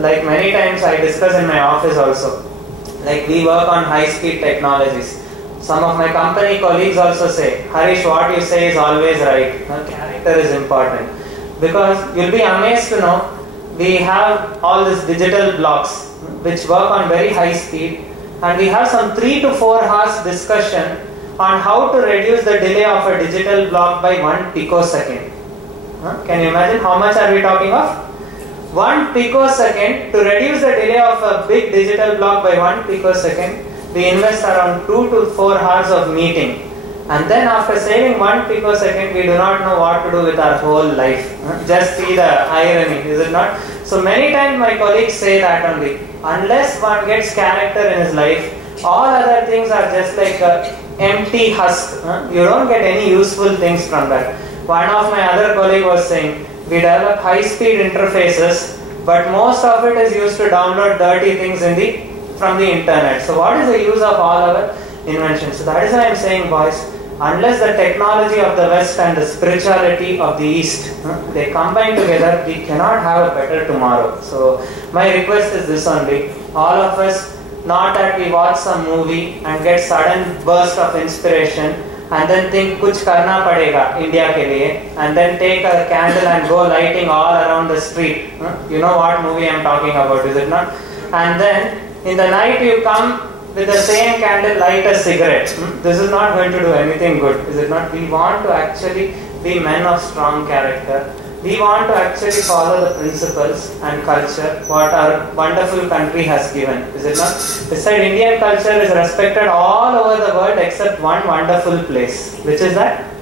Like many times I discuss in my office also. Like we work on high-speed technologies. Some of my company colleagues also say, Harish, what you say is always right. Character is important. Because you'll be amazed to know, we have all these digital blocks which work on very high speed, and we have some 3 to 4 hours discussion on how to reduce the delay of a digital block by 1 picosecond. Can you imagine how much are we talking of? 1 picosecond. To reduce the delay of a big digital block by 1 picosecond, we invest around 2 to 4 hours of meeting. And then after saving 1 picosecond, we do not know what to do with our whole life. Just see the irony, is it not? So many times my colleagues say that only. Unless one gets character in his life, all other things are just like an empty husk. You don't get any useful things from that. One of my other colleagues was saying, we develop high-speed interfaces, but most of it is used to download dirty things from the internet. So what is the use of all our inventions? So that is why I am saying, boys, unless the technology of the West and the spirituality of the East, they combine together, we cannot have a better tomorrow. So my request is this only. All of us, not that we watch some movie and get sudden burst of inspiration and then think kuch karna padega India ke liye, and then take a candle and go lighting all around the street. You know what movie I am talking about, is it not? And then in the night you come with the same candle, light a cigarette. This is not going to do anything good, is it not? We want to actually be men of strong character, we want to actually follow the principles and culture what our wonderful country has given, is it not? Beside, Indian culture is respected all over the world except one wonderful place, which is that?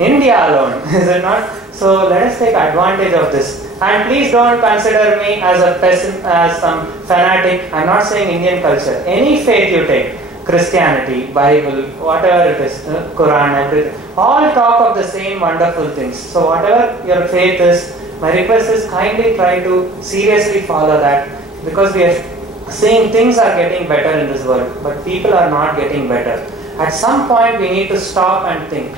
India alone, is it not? So let us take advantage of this. And please don't consider me as a as some fanatic. I'm not saying Indian culture. Any faith you take, Christianity, Bible, whatever it is, Quran, everything, all talk of the same wonderful things. So whatever your faith is, my request is kindly try to seriously follow that, because we are seeing things are getting better in this world, but people are not getting better. At some point we need to stop and think,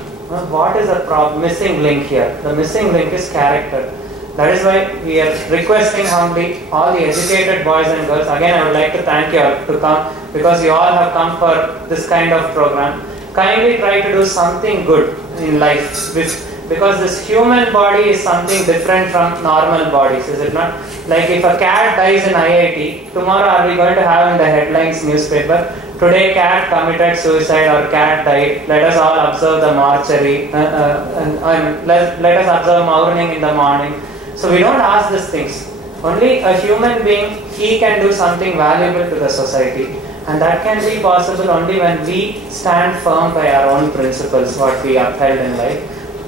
what is the missing link here? The missing link is character. That is why we are requesting humbly all the educated boys and girls. Again, I would like to thank you all to come, because you all have come for this kind of program. Kindly try to do something good in life, because this human body is something different from normal bodies, is it not? Like if a cat dies in IIT, tomorrow are we going to have in the headlines newspaper, today cat committed suicide or cat died, let us all observe the mortuary, and let us observe mourning in the morning. So we don't ask these things. Only a human being, he can do something valuable to the society, and that can be possible only when we stand firm by our own principles, what we upheld in life.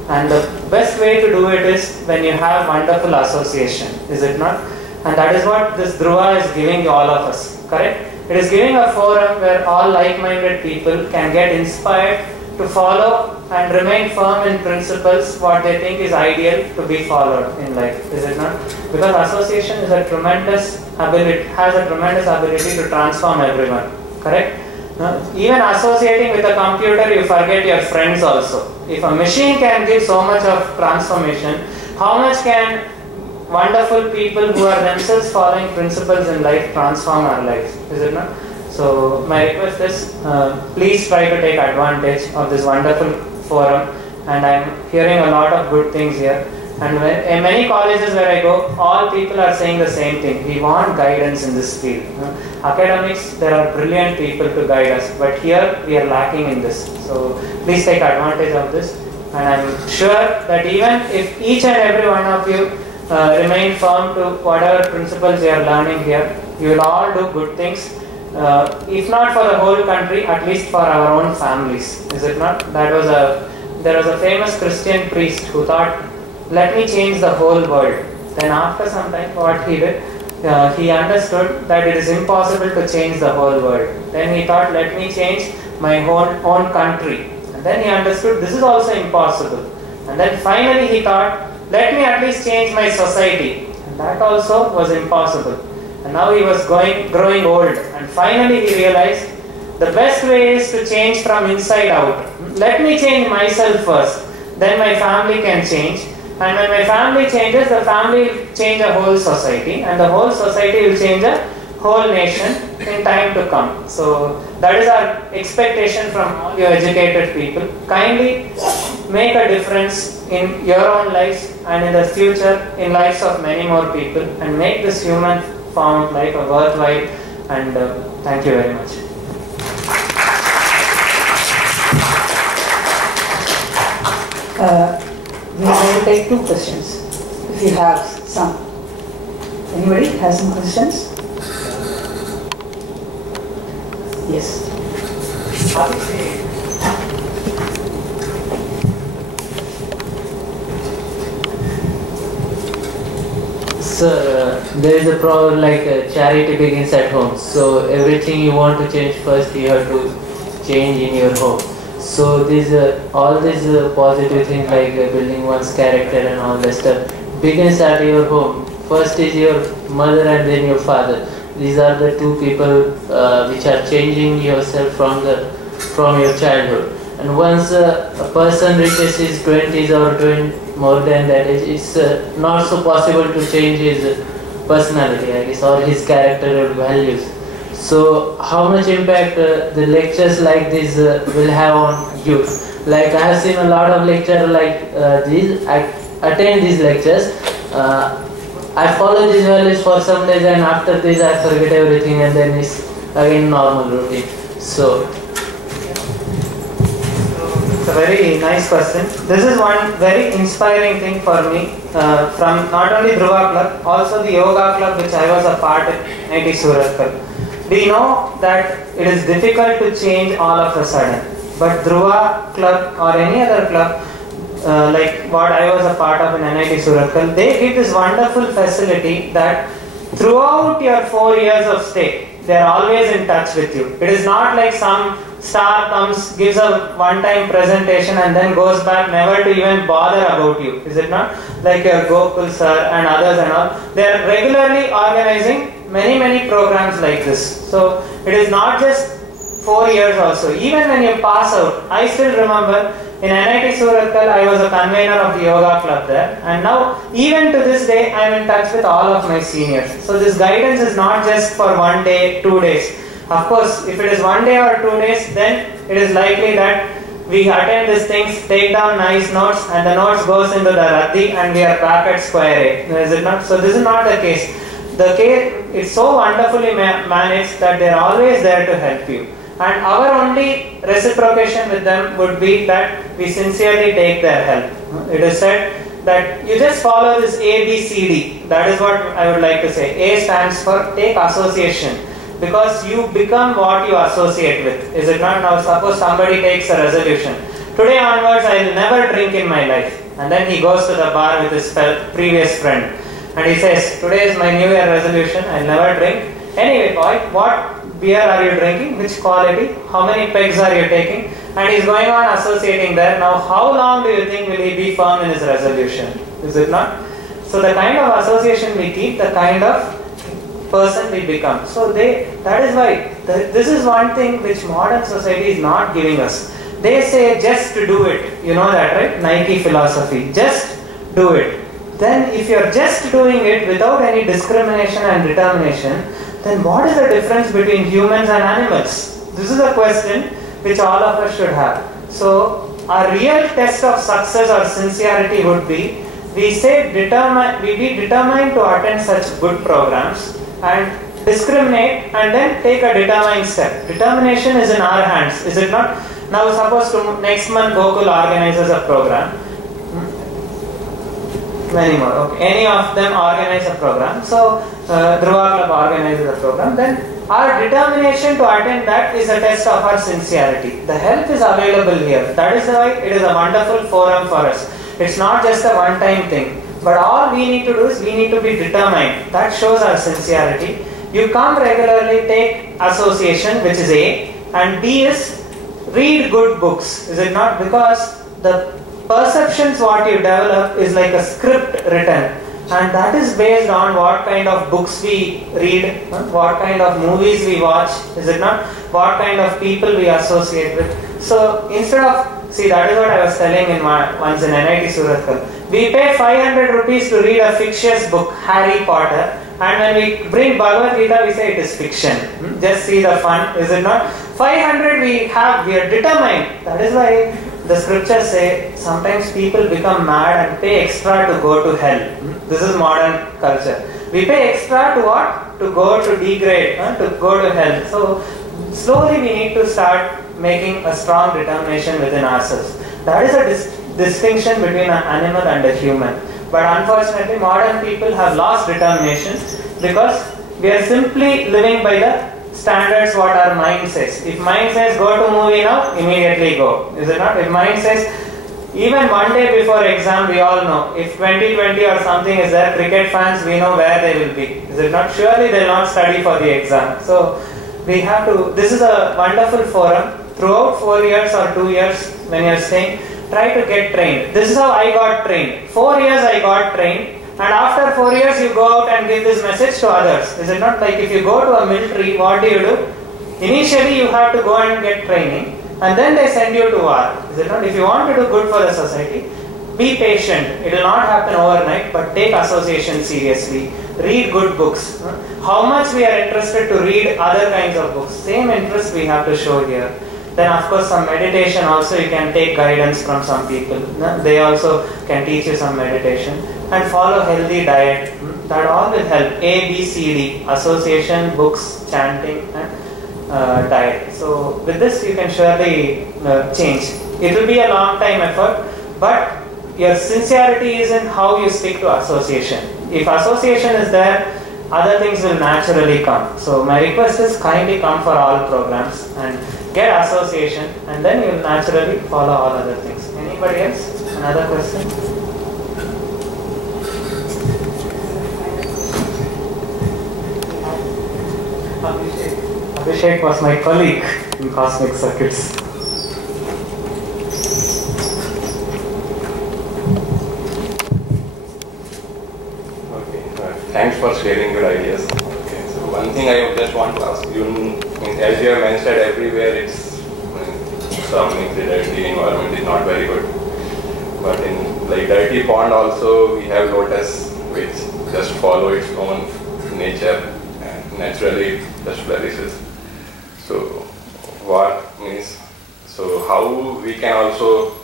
And the best way to do it is when you have wonderful association, is it not? And that is what this Dhruva is giving to all of us, correct? It is giving a forum where all like-minded people can get inspired to follow and remain firm in principles what they think is ideal to be followed in life, is it not? Because association is a tremendous ability, has a tremendous ability to transform everyone, correct? Even associating with a computer, you forget your friends also. If a machine can give so much of transformation, how much can wonderful people who are themselves following principles in life transform our lives, is it not? So my request is, please try to take advantage of this wonderful forum, and I'm hearing a lot of good things here. And in many colleges where I go, all people are saying the same thing. We want guidance in this field. Academics, there are brilliant people to guide us, but here we are lacking in this. So please take advantage of this. And I'm sure that even if each and every one of you remain firm to whatever principles you are learning here, you will all do good things. If not for the whole country, at least for our own families, is it not? There was a famous Christian priest who thought, let me change the whole world. Then after some time, what he did, he understood that it is impossible to change the whole world. Then he thought, let me change my own country. And then he understood this is also impossible. And then finally he thought, let me at least change my society. And that also was impossible. And now he was growing old. And finally he realized the best way is to change from inside out. Let me change myself first. Then my family can change. And when my family changes, the family will change a whole society. And the whole society will change a whole nation in time to come. So that is our expectation from all your educated people. Kindly make a difference in your own lives and in the future in lives of many more people, and make this human form of life a worthwhile. And thank you very much. We will take 2 questions, if you have some. Anybody has some questions? Yes. Sir, there is a problem like charity begins at home. So everything you want to change first, you have to change in your home. So these all these positive things like building one's character and all that stuff begins at your home. First is your mother and then your father. These are the 2 people which are changing yourself from your childhood. And once a person reaches his 20s or more than that age, it's not so possible to change his personality, I guess, or his character or values. So how much impact the lectures like this will have on youth? Like I have seen a lot of lectures like these. I attend these lectures. I follow these values for some days, and after this I forget everything, and then it's again normal routine. So It's a very nice question. This is one very inspiring thing for me from not only Dhruva Club, also the Yoga Club which I was a part in IIT Surat. We know that it is difficult to change all of a sudden, but Dhruva Club or any other club like what I was a part of in IIT Surat, they give this wonderful facility that throughout your 4 years of stay, they are always in touch with you. It is not like some star comes, gives a one-time presentation and then goes back never to even bother about you. Is it not? Like your Gokul sir and others and all. They are regularly organizing many programs like this. So it is not just 4 years also. Even when you pass out, I still remember in NIT Suratkal, I was a convener of the yoga club there, and now even to this day I am in touch with all of my seniors. So this guidance is not just for 1 day, 2 days. Of course, if it is 1 day or 2 days, then it is likely that we attend these things, take down nice notes, and the notes goes into the raddi and we are back at square A. Is it not? So this is not the case. The case is so wonderfully managed that they are always there to help you. And our only reciprocation with them would be that we sincerely take their help. It is said that you just follow this A, B, C, D. That is what I would like to say. A stands for take association, because you become what you associate with. Is it not? Now suppose somebody takes a resolution. Today onwards I will never drink in my life. And then he goes to the bar with his previous friend. And he says, today is my New Year resolution, I will never drink. Anyway, boy, what beer are you drinking? Which quality? How many pegs are you taking? And he's going on associating there. Now, how long do you think will he be firm in his resolution? Is it not? So the kind of association we keep, the kind of person we become. So that is why this is one thing which modern society is not giving us. They say just to do it. You know that, right? Nike philosophy. Just do it. Then if you are just doing it without any discrimination and determination, then what is the difference between humans and animals? This is a question which all of us should have. So our real test of success or sincerity would be, we be determined to attend such good programs and discriminate and then take a determined step. Determination is in our hands, is it not? Now suppose next month Gokul organizes a program. Many more. Okay. Any of them organize a program. So Dhruva Club organizes a program. Then our determination to attend that is a test of our sincerity. The help is available here. That is why it is a wonderful forum for us. It's not just a one-time thing. But all we need to do is we need to be determined. That shows our sincerity. You come regularly, take association, which is A, and B is read good books. Is it not? Because the perceptions what you develop is like a script written, and that is based on what kind of books we read, what kind of movies we watch, is it not? What kind of people we associate with. So instead of, see, that is what I was telling once in NIT Suratkal. We pay 500 rupees to read a fictitious book, Harry Potter, and when we bring Bhagavad Gita, we say it is fiction. Just see the fun, is it not? 500 we are determined. That is why the scriptures say sometimes people become mad and pay extra to go to hell. This is modern culture. We pay extra to what? To go to degrade, to go to hell. So slowly we need to start making a strong determination within ourselves. That is a distinction between an animal and a human. But unfortunately modern people have lost determination because we are simply living by the standards what our mind says. If mind says go to movie now, immediately go. Is it not? If mind says even 1 day before exam, we all know if 2020 or something is there, cricket fans, we know where they will be. Is it not? Surely they will not study for the exam. So we have to, this is a wonderful forum. Throughout 4 years or 2 years when you are staying, try to get trained. This is how I got trained. 4 years I got trained. And after 4 years you go out and give this message to others. Is it not? Like if you go to a military, what do? Initially you have to go and get training, and then they send you to war. Is it not? If you want to do good for the society, be patient. It will not happen overnight, but take association seriously. Read good books. How much we are interested to read other kinds of books. Same interest we have to show here. Then of course some meditation also, you can take guidance from some people. They also can teach you some meditation. And follow healthy diet. That all will help. A, B, C, D. Association, books, chanting and diet. So with this you can surely change. It will be a long time effort, but your sincerity is in how you stick to association. If association is there, other things will naturally come. So my request is kindly come for all programs and get association, and then you will naturally follow all other things. Anybody else? Another question? Abhishek was my colleague in cosmic circuits. Thanks for sharing your ideas. Okay, so one thing I just want to ask you, as you have mentioned, everywhere it's surrounding the dirty environment is not very good. But in like dirty pond also we have lotus which just follow its own nature and naturally just flourishes. So what means? So how we can also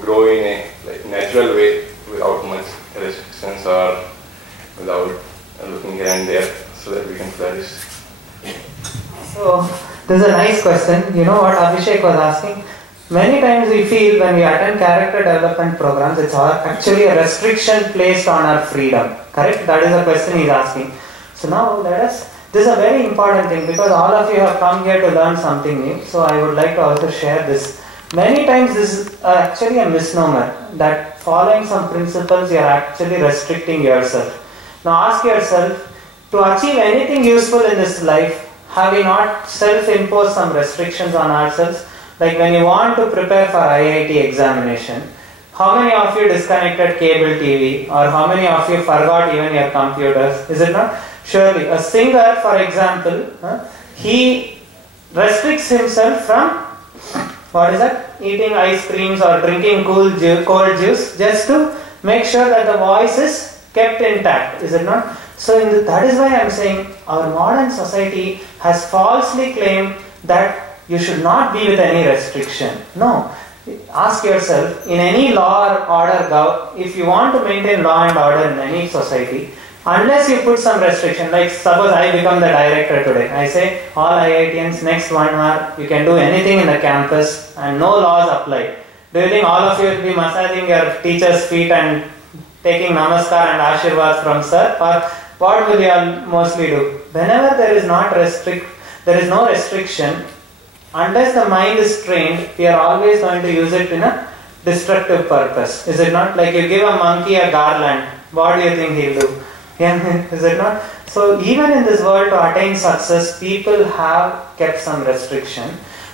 grow in a like natural way without much restrictions or without looking here and there, so that we can flourish? So this is a nice question. You know what Abhishek was asking? Many times we feel when we attend character development programs, it's actually a restriction placed on our freedom. Correct? That is the question he's asking. So now this is a very important thing, because all of you have come here to learn something new. So I would like to also share this. Many times this is actually a misnomer, that following some principles you are actually restricting yourself. Now ask yourself, to achieve anything useful in this life, have we not self-imposed some restrictions on ourselves? Like when you want to prepare for IIT examination, how many of you disconnected cable TV, or how many of you forgot even your computers? Is it not? Surely. A singer, for example, he restricts himself from, what is that? Eating ice creams or drinking cold juice, just to make sure that the voice is kept intact, is it not? So that is why I am saying our modern society has falsely claimed that you should not be with any restriction. No. Ask yourself, in any law or order, if you want to maintain law and order in any society, unless you put some restriction, like suppose I become the director today, I say all IITians next 1 hour you can do anything in the campus and no laws apply. Do you think all of you will be massaging your teacher's feet and taking namaskar and ashirwad from sir? Or what will you all mostly do? Whenever there is no restriction, unless the mind is trained, we are always going to use it in a destructive purpose. Is it not? Like you give a monkey a garland, what do you think he'll do? Yeah, is it not? So even in this world, to attain success, people have kept some restriction.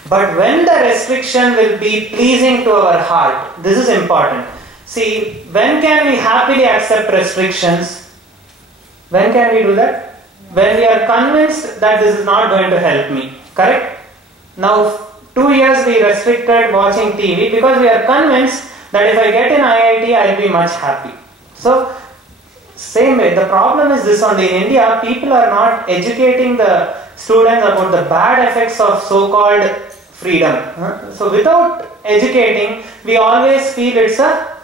But when the restriction will be pleasing to our heart, this is important. See, when can we happily accept restrictions? When can we do that? When we are convinced that this is not going to help me. Correct? Now, 2 years we restricted watching TV because we are convinced that if I get in IIT, I will be much happy. So, same way, the problem is this only. In India, people are not educating the students about the bad effects of so-called freedom. So, without educating, we always feel it's a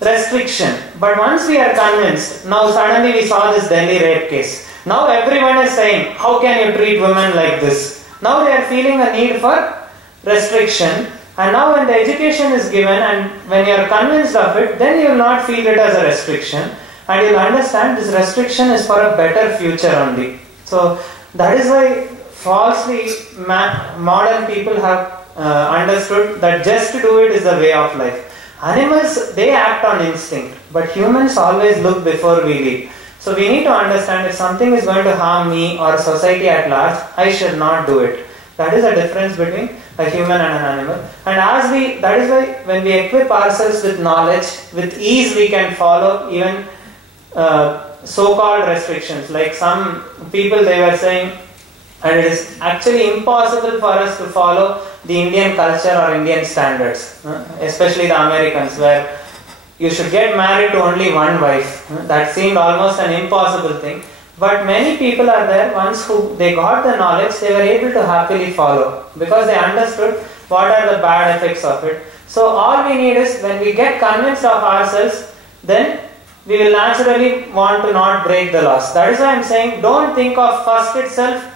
restriction. But once we are convinced, now suddenly we saw this Delhi rape case. Now everyone is saying, how can you treat women like this? Now they are feeling a need for restriction. And now when the education is given and when you are convinced of it, then you will not feel it as a restriction. And you will understand this restriction is for a better future only. So that is why falsely modern people have understood that just to do it is the way of life. Animals, they act on instinct, but humans always look before we leap. So we need to understand if something is going to harm me or society at large, I should not do it. That is the difference between a human and an animal. And that is why when we equip ourselves with knowledge, with ease we can follow even so-called restrictions. Like some people, they were saying, and it is actually impossible for us to follow the Indian culture or Indian standards, especially the Americans, where you should get married to only one wife. That seemed almost an impossible thing. But many people are there, once they got the knowledge, they were able to happily follow because they understood what are the bad effects of it. So all we need is, when we get convinced of ourselves, then we will naturally want to not break the laws. That is why I am saying, don't think of first itself,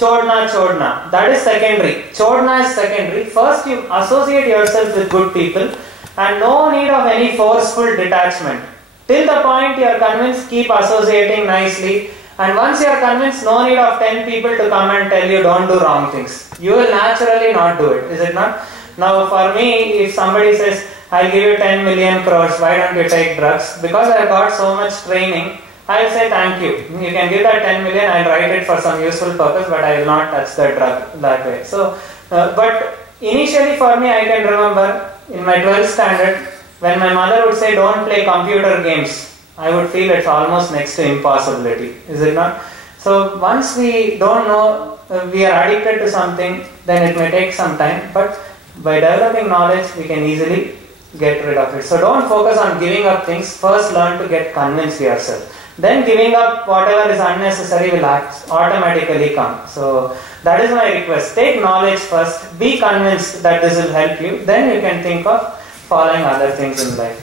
Chodna. That is secondary. Chodna is secondary. First you associate yourself with good people and no need of any forceful detachment. Till the point you are convinced, keep associating nicely. And once you are convinced, no need of 10 people to come and tell you don't do wrong things. You will naturally not do it, is it not? Now for me, if somebody says, I'll give you 10 million crores, why don't you take drugs? Because I have got so much training, I will say thank you. You can give that 10 million, I will write it for some useful purpose, but I will not touch the drug that way. So, but initially for me, I can remember in my 12th standard, when my mother would say don't play computer games, I would feel it's almost next to impossibility, is it not? So once we don't know, we are addicted to something, then it may take some time, but by developing knowledge, we can easily get rid of it. So don't focus on giving up things, first learn to get convinced yourself. Then giving up whatever is unnecessary will automatically come. So that is my request. Take knowledge first, be convinced that this will help you, then you can think of following other things in life.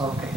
Okay.